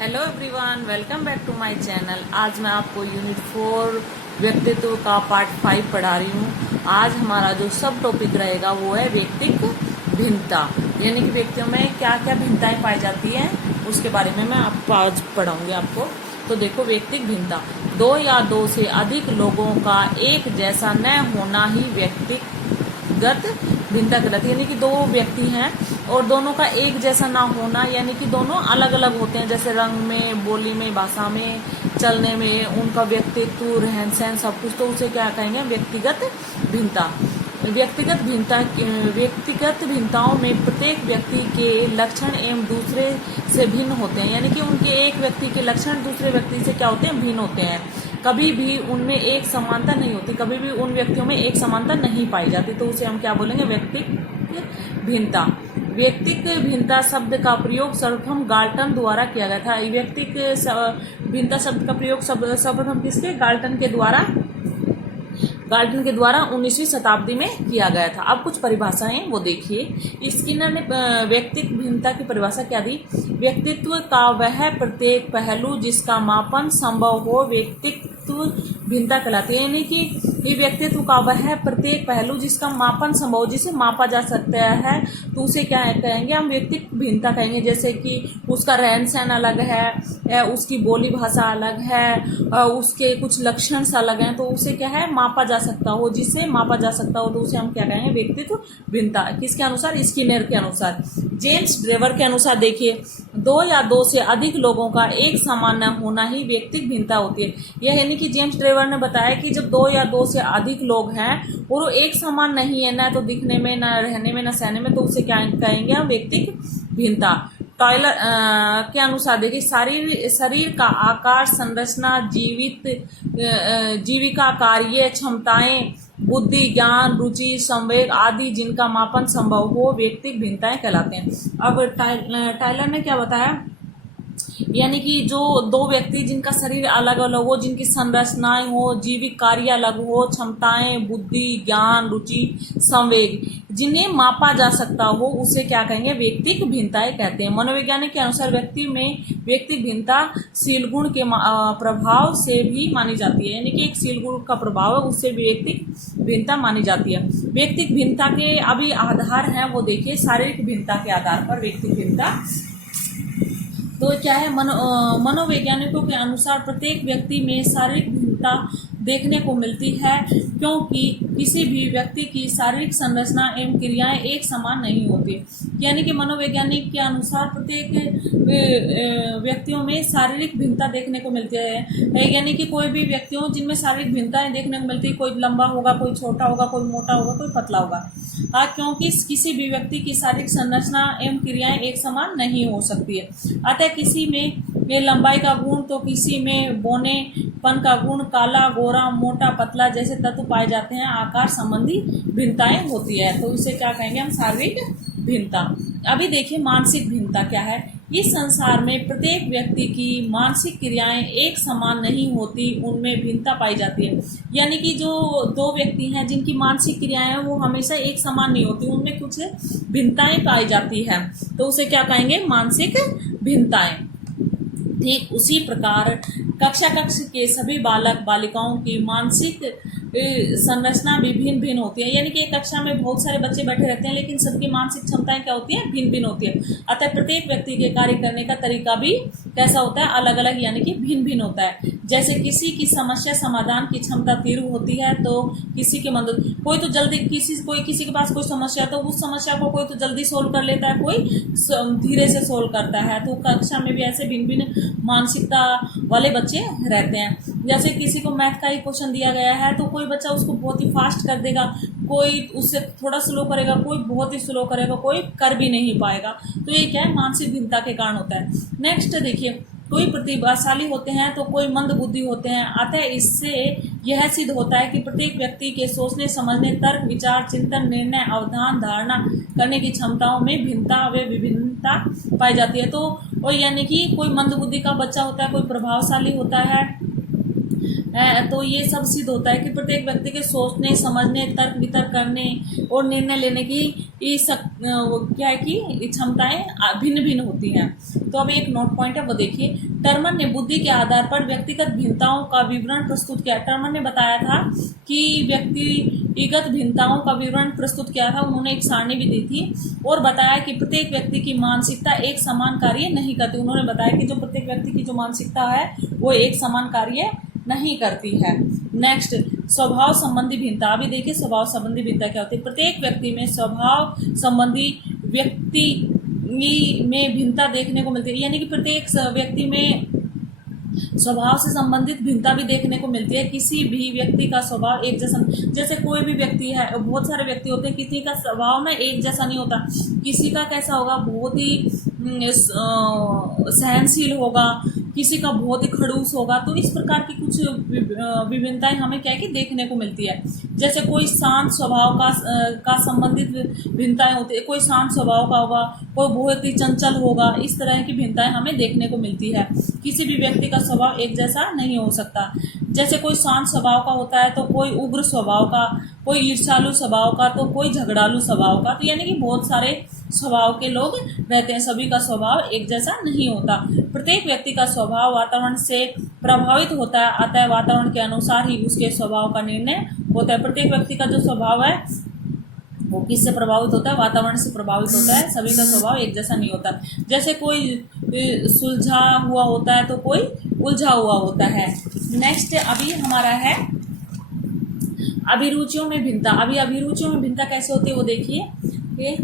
Hello everyone, welcome back to my channel. आज मैं आपको यूनिट 4 व्यक्तित्व का पार्ट 5 पढ़ा रही हूँ। आज हमारा जो सब टॉपिक रहेगा वो है व्यक्तित्व भिन्नता, यानी कि व्यक्तियों में क्या क्या भिन्नताएं पाई जाती हैं उसके बारे में मैं आपको आज पढ़ाऊंगी आपको। तो देखो, व्यक्तित्व भिन्नता, दो या दो से अधिक लोगों का एक जैसा न होना ही व्यक्तिगत भिन्नता कहलाती है। यानी कि दो व्यक्ति हैं और दोनों का एक जैसा ना होना, यानी कि दोनों अलग अलग होते हैं, जैसे रंग में, बोली में, भाषा में, चलने में, उनका व्यक्तित्व, रहन सहन, सब कुछ। तो उसे क्या कहेंगे? व्यक्तिगत भिन्नता। व्यक्तिगत भिन्नताओं में प्रत्येक व्यक्ति के लक्षण एवं दूसरे से भिन्न होते हैं, यानी कि उनके एक व्यक्ति के लक्षण दूसरे व्यक्ति से क्या होते हैं? भिन्न होते हैं। कभी भी उनमें एक समानता नहीं होती, कभी भी उन व्यक्तियों में एक समानता नहीं पाई जाती। तो उसे हम क्या बोलेंगे? व्यक्तिगत भिन्नता। व्यक्तिगत भिन्नता शब्द का प्रयोग सर्वप्रथम गाल्टन द्वारा किया गया था। व्यक्तिगत भिन्नता शब्द का प्रयोग सर्वप्रथम किसके? गाल्टन के द्वारा 19वीं शताब्दी में किया गया था। अब कुछ परिभाषाएं वो देखिए। स्किनर ने व्यक्तिगत भिन्नता की परिभाषा क्या दी? व्यक्तित्व का वह प्रत्येक पहलू जिसका मापन संभव हो व्यक्तित्व भिन्नता कहलाती है। यानी कि ये व्यक्तित्व का वह प्रत्येक पहलू जिसका मापन संभव हो, जिसे मापा जा सकता है, तो उसे क्या कहेंगे? हम व्यक्तित्व भिन्नता कहेंगे। जैसे कि उसका रहन सहन अलग है, उसकी बोली भाषा अलग है, उसके कुछ लक्षण अलग हैं, तो उसे क्या है? मापा जा सकता हो, जिसे मापा जा सकता हो, तो उसे हम क्या कहेंगे? व्यक्तित्व भिन्नता। किसके अनुसार? स्किनर के अनुसार। जेम्स ड्रेवर के अनुसार देखिए, दो या दो से अधिक लोगों का एक समान न होना ही व्यक्तिगत भिन्नता होती है। यह यानी कि जेम्स ड्रेवर ने बताया कि जब दो या दो से अधिक लोग हैं और वो एक समान नहीं है, ना तो दिखने में, ना रहने में, ना सहने में, तो उसे क्या कहेंगे? हम व्यक्तिगत भिन्नता। टॉयलर के अनुसार देखिए, शरीर का आकार, संरचना, जीविका कार्य क्षमताएं, बुद्धि, ज्ञान, रुचि, संवेग आदि जिनका मापन संभव हो व्यक्तिगत भिन्नताएं कहलाते हैं। अब टाइलर ने क्या बताया? यानी कि जो दो व्यक्ति जिनका शरीर अलग अलग हो, जिनकी संरचनाएं हो, जीविक कार्य अलग हो, क्षमताएं, बुद्धि, ज्ञान, रुचि, संवेग, जिन्हें मापा जा सकता हो, उसे क्या कहेंगे? व्यक्तिगत भिन्नताएं कहते हैं। मनोवैज्ञानिक के अनुसार व्यक्ति में व्यक्तिगत भिन्नता शील गुण के प्रभाव से भी मानी जाती है। यानी कि एक शील गुण का प्रभाव है, उससे भी व्यक्तिगत भिन्नता मानी जाती है। व्यक्तिगत भिन्नता के अभी आधार हैं वो देखिए। शारीरिक भिन्नता के आधार पर व्यक्तिगत भिन्नता तो क्या है? मनोवैज्ञानिकों के अनुसार प्रत्येक व्यक्ति में शारीरिक भिन्नता देखने को मिलती है, क्योंकि किसी भी व्यक्ति की शारीरिक संरचना एवं क्रियाएं एक समान नहीं होती। यानी कि मनोवैज्ञानिक के अनुसार प्रत्येक व्यक्तियों में शारीरिक भिन्नता देखने को मिलती है। यानी कि कोई भी व्यक्तियों जिनमें शारीरिक भिन्नताएं देखने को मिलती है, कोई लंबा होगा, कोई छोटा होगा, कोई मोटा होगा, कोई पतला होगा, क्योंकि किसी भी व्यक्ति की शारीरिक संरचना एवं क्रियाएं एक समान नहीं हो सकती है। अतः किसी में लंबाई का गुण तो किसी में बौनेपन का गुण, काला, गोरा, मोटा, पतला जैसे तत्व पाए जाते हैं। आकार संबंधी भिन्नताएं होती है, तो इसे क्या कहेंगे? हम शारीरिक भिन्नता। अभी देखिए, मानसिक भिन्नता क्या है? इस संसार में प्रत्येक व्यक्ति की मानसिक क्रियाएं एक समान नहीं होती, उनमें भिन्नता पाई जाती है। यानी कि जो दो व्यक्ति हैं जिनकी मानसिक क्रियाएं हैं वो हमेशा एक समान नहीं होती, उनमें कुछ भिन्नताएं पाई जाती है, तो उसे क्या कहेंगे? मानसिक भिन्नताएं। ठीक उसी प्रकार कक्षा के सभी बालक बालिकाओं की मानसिक संरचना भी भिन्न भिन्न होती है। यानी कि एक कक्षा में बहुत सारे बच्चे बैठे रहते हैं, लेकिन सबकी मानसिक क्षमताएं क्या होती हैं? भिन्न भिन्न होती है। अतः प्रत्येक व्यक्ति के कार्य करने का तरीका भी कैसा होता है? अलग अलग, यानी कि भिन्न भिन्न होता है। जैसे किसी की समस्या समाधान की क्षमता तीव्र होती है, तो किसी के मदद, कोई तो जल्दी किसी के पास कोई समस्या, तो उस समस्या को कोई तो जल्दी सोल्व कर लेता है, कोई धीरे से सोल्व करता है। तो कक्षा में भी ऐसे भिन्न भिन्न मानसिकता वाले बच्चे रहते हैं। जैसे किसी को मैथ का ही क्वेश्चन दिया गया है, तो कोई बच्चा उसको बहुत ही फास्ट कर देगा, कोई उससे थोड़ा स्लो करेगा, कोई बहुत ही स्लो करेगा, कोई कर भी नहीं पाएगा। तो ये क्या है? मानसिक भिन्नता के कारण होता है। नेक्स्ट देखिए, कोई प्रतिभाशाली होते हैं तो कोई मंद बुद्धि होते हैं। अतः इससे यह सिद्ध होता है कि प्रत्येक व्यक्ति के सोचने, समझने, तर्क, विचार, चिंतन, निर्णय, अवधान, धारणा करने की क्षमताओं में भिन्नता व विभिन्नता पाई जाती है। तो यानी कि कोई मंद बुद्धि का बच्चा होता है, कोई प्रभावशाली होता है, तो ये सब सिद्ध होता है कि प्रत्येक व्यक्ति के सोचने, समझने, तर्क वितर्क करने और निर्णय लेने की क्या है कि क्षमताएं भिन्न भिन्न होती हैं। तो अब एक नोट पॉइंट है वो देखिए। टर्मन ने बुद्धि के आधार पर व्यक्तिगत भिन्नताओं का विवरण प्रस्तुत किया। टर्मन ने बताया था कि व्यक्तिगत भिन्नताओं का विवरण प्रस्तुत किया था। उन्होंने एक सारणी भी दी थी और बताया कि प्रत्येक व्यक्ति की मानसिकता एक समान कार्य नहीं करती। उन्होंने बताया कि जो प्रत्येक व्यक्ति की जो मानसिकता है वो एक समान कार्य नहीं करती है। नेक्स्ट, स्वभाव संबंधी भिन्नता। अभी देखिए स्वभाव संबंधी भिन्नता क्या होती है। प्रत्येक व्यक्ति में स्वभाव संबंधी व्यक्ति में भिन्नता देखने को मिलती है, यानी कि प्रत्येक व्यक्ति में स्वभाव से संबंधित भिन्नता भी देखने को मिलती है। किसी भी व्यक्ति का स्वभाव एक जैसा, जैसे कोई भी व्यक्ति है, बहुत सारे व्यक्ति होते हैं, किसी का स्वभाव ना एक जैसा नहीं होता। किसी का कैसा होगा, बहुत ही सहनशील होगा, किसी का बहुत ही खड़ूस होगा। तो इस प्रकार की कुछ विभिन्नताएं हमें क्या है कि देखने को मिलती है। जैसे कोई शांत स्वभाव का संबंधित भिन्नताएं होती है, कोई शांत स्वभाव का होगा, कोई बहुत ही चंचल होगा। इस तरह की भिन्नताएं हमें देखने को मिलती है। किसी भी व्यक्ति का स्वभाव एक जैसा नहीं हो सकता। जैसे कोई शांत स्वभाव का होता है तो कोई उग्र स्वभाव का, कोई ईर्ष्यालु स्वभाव का, तो कोई झगड़ालू स्वभाव का। तो यानी कि बहुत सारे स्वभाव के लोग रहते हैं, सभी का स्वभाव एक जैसा नहीं होता। प्रत्येक व्यक्ति का स्वभाव वातावरण से प्रभावित होता है, अतः वातावरण के अनुसार ही उसके स्वभाव का निर्णय होता है। प्रत्येक व्यक्ति का जो स्वभाव है वो किससे प्रभावित होता है, वातावरण से प्रभावित होता है। सभी का स्वभाव एक जैसा नहीं होता। जैसे कोई सुलझा हुआ होता है तो कोई उलझा हुआ होता है। नेक्स्ट अभी हमारा है अभिरुचियों में भिन्नता। अभी अभिरुचियों में भिन्नता कैसे होती है वो देखिए।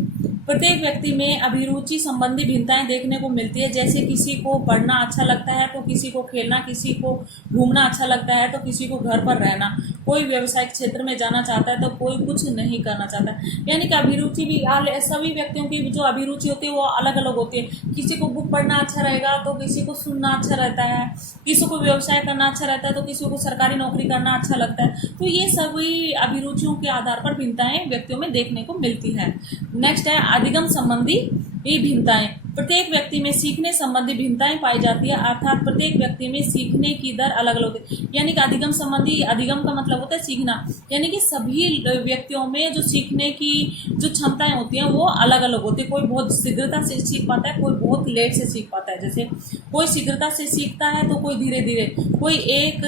प्रत्येक व्यक्ति में अभिरुचि संबंधी भिन्नताएं देखने को मिलती है। जैसे किसी को पढ़ना अच्छा लगता है तो किसी को खेलना, किसी को घूमना अच्छा लगता है तो किसी को घर पर रहना, कोई व्यवसायिक क्षेत्र में जाना चाहता है तो कोई कुछ नहीं करना चाहता। यानी कि अभिरुचि भी सभी व्यक्तियों की जो अभिरुचि होती है वो अलग अलग होती है। किसी को बुक पढ़ना अच्छा रहेगा तो किसी को सुनना अच्छा रहता है, किसी को व्यवसाय करना अच्छा रहता है तो किसी को सरकारी नौकरी करना अच्छा लगता है। तो ये सभी अभिरुचियों के आधार पर भिन्नताएं व्यक्तियों में देखने को मिलती है। नेक्स्ट है अधिगम संबंधी भिन्नताएं। प्रत्येक व्यक्ति में सीखने संबंधी भिन्नताएं पाई जाती है, अर्थात प्रत्येक व्यक्ति में सीखने की दर अलग अलग होती है। यानी कि अधिगम संबंधी, अधिगम का मतलब होता है सीखना, यानी कि सभी व्यक्तियों में जो सीखने की जो क्षमताएं होती हैं वो अलग अलग होती है। कोई बहुत शीघ्रता से सीख पाता है, कोई बहुत लेट से सीख पाता है। जैसे कोई शीघ्रता से सीखता है तो कोई धीरे धीरे, कोई एक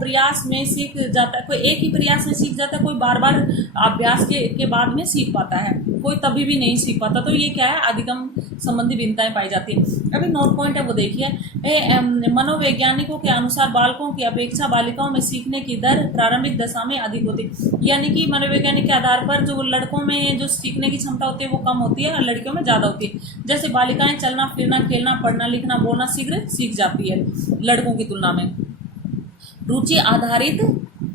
प्रयास में सीख जाता है, कोई एक ही प्रयास में सीख जाता है, कोई बार बार अभ्यास के बाद में सीख पाता है, कोई तभी भी नहीं सीख पाता। तो ये क्या है, अधिगम संबंधी भिन्नताएं पाई जाती है। अभी नोट पॉइंट है वो देखिए। मनोवैज्ञानिकों के अनुसार बालकों की अपेक्षा बालिकाओं में सीखने की दर प्रारंभिक दशा में अधिक होती है। यानी कि मनोवैज्ञानिक के आधार पर जो लड़कों में जो सीखने की क्षमता होती है वो कम होती है और लड़कियों में ज्यादा होती है। जैसे बालिकाएं चलना फिरना, खेलना, पढ़ना, लिखना, बोलना शीघ्र सीख जाती है लड़कों की तुलना में। रुचि आधारित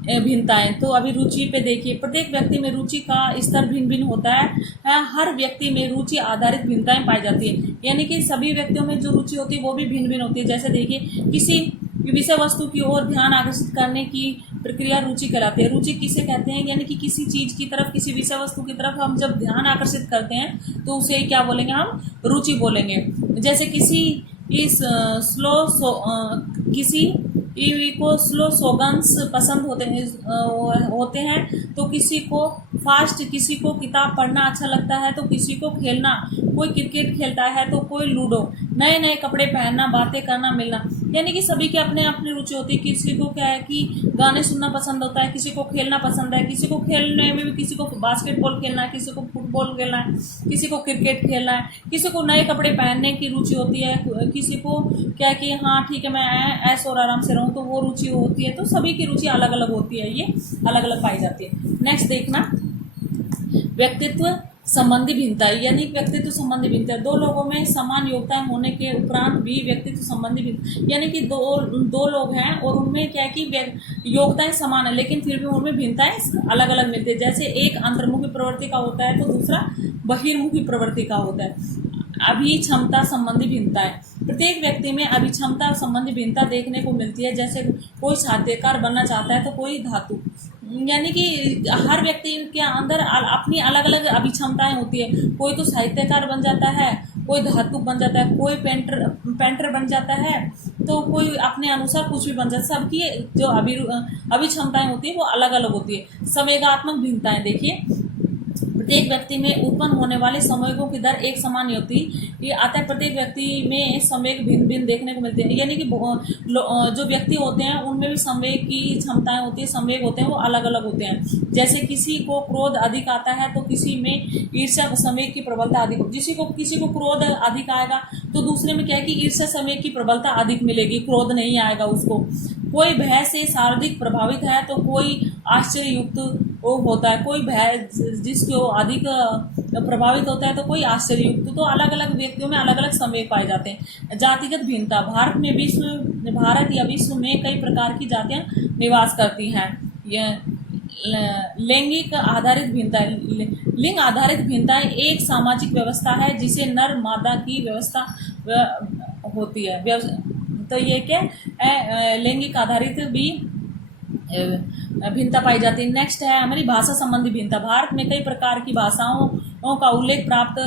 भिन्नताएं। तो अभी रुचि पे देखिए। प्रत्येक व्यक्ति में रुचि का स्तर भिन्न भिन्न होता है। हर व्यक्ति में रुचि आधारित भिन्नताएं पाई जाती है, यानी कि सभी व्यक्तियों में जो रुचि होती है वो भी भिन्न भिन्न होती है। जैसे देखिए, किसी विषय वस्तु की ओर ध्यान आकर्षित करने की प्रक्रिया रुचि कहलाती है। रुचि किसे कहते हैं, यानी कि किसी चीज की तरफ, किसी विषय वस्तु की तरफ हम जब ध्यान आकर्षित करते हैं तो उसे क्या बोलेंगे, हम रुचि बोलेंगे। जैसे किसी को स्लो सॉन्ग्स पसंद होते हैं तो किसी को फास्ट, किसी को किताब पढ़ना अच्छा लगता है तो किसी को खेलना, कोई क्रिकेट खेलता है तो कोई लूडो, नए नए कपड़े पहनना, बातें करना, मिलना। यानी कि सभी की अपने अपनी रुचि होती है। किसी को क्या है कि गाने सुनना पसंद होता है, किसी को खेलना पसंद है, किसी को खेलने में भी, किसी को बास्केटबॉल खेलना है, किसी को फुटबॉल खेलना है, किसी को क्रिकेट खेलना है, किसी को नए कपड़े पहनने की रुचि होती है, किसी को क्या है कि हाँ ठीक है मैं ऐश और आराम से रहूं, तो वो रुचि होती है। तो सभी की रुचि अलग अलग होती है, ये अलग अलग पाई जाती है। नेक्स्ट देखना, व्यक्तित्व संबंधी भिन्नता। यानी व्यक्तित्व संबंधी भिन्नता, दो लोगों में समान योग्यताएं होने के उपरांत भी व्यक्तित्व संबंधी भिन्नता, यानी कि दो लोग हैं और उनमें क्या है कि योग्यताएं समान है लेकिन फिर भी उनमें भिन्नताएं अलग अलग मिलती है। जैसे एक अंतर्मुखी प्रवृत्ति का होता है तो दूसरा बहिर्मुखी प्रवृत्ति का होता है। अभिक्षमता संबंधी भिन्नता है। प्रत्येक व्यक्ति में अभिक्षमता संबंधी भिन्नता देखने को मिलती है। जैसे कोई साहित्यकार बनना चाहता है तो कोई धातु, यानी कि हर व्यक्ति के अंदर अपनी अलग अलग अभिक्षमताएं होती है। कोई तो साहित्यकार बन जाता है, कोई धातु बन जाता है, कोई पेंटर बन जाता है, तो कोई अपने अनुसार कुछ भी बन जाता है। सबकी जो अभिक्षमताएं होती है वो अलग अलग होती है। संवेगात्मक भिन्नताएं देखिए, प्रत्येक व्यक्ति में उत्पन्न होने वाले संवेगों की दर एक समान नहीं होती। ये आता है प्रत्येक व्यक्ति में संवेग भिन्न भिन्न देखने को मिलते हैं, यानी कि जो व्यक्ति होते हैं उनमें भी संवेग की क्षमताएं होती है, संवेग होते हैं वो अलग अलग होते हैं। जैसे किसी को क्रोध अधिक आता है तो किसी में ईर्ष्या संवेग की प्रबलता अधिक, किसी को क्रोध अधिक आएगा तो दूसरे में क्या है कि ईर्ष्या संवेग की प्रबलता अधिक मिलेगी, क्रोध नहीं आएगा उसको। कोई भय से शारीरिक प्रभावित है तो कोई आश्चर्ययुक्त वो होता है, कोई भय जिसको अधिक प्रभावित होता है तो कोई आश्चर्ययुक्त। तो अलग अलग व्यक्तियों में अलग अलग संवेग पाए जाते हैं। जातिगत भिन्नता, भारत या विश्व में कई प्रकार की जातियां निवास करती हैं। यह लैंगिक आधारित भिन्नता, लिंग आधारित भिन्नता एक सामाजिक व्यवस्था है जिसे नर मादा की व्यवस्था होती है। तो ये क्या लैंगिक आधारित भी भिन्नता पाई जाती है। नेक्स्ट है हमारी भाषा संबंधी भिन्नता। भारत में कई प्रकार की भाषाओं का उल्लेख प्राप्त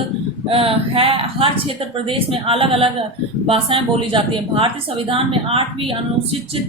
है। हर क्षेत्र प्रदेश में अलग अलग भाषाएं बोली जाती है। भारतीय संविधान में 8वीं अनुसूचित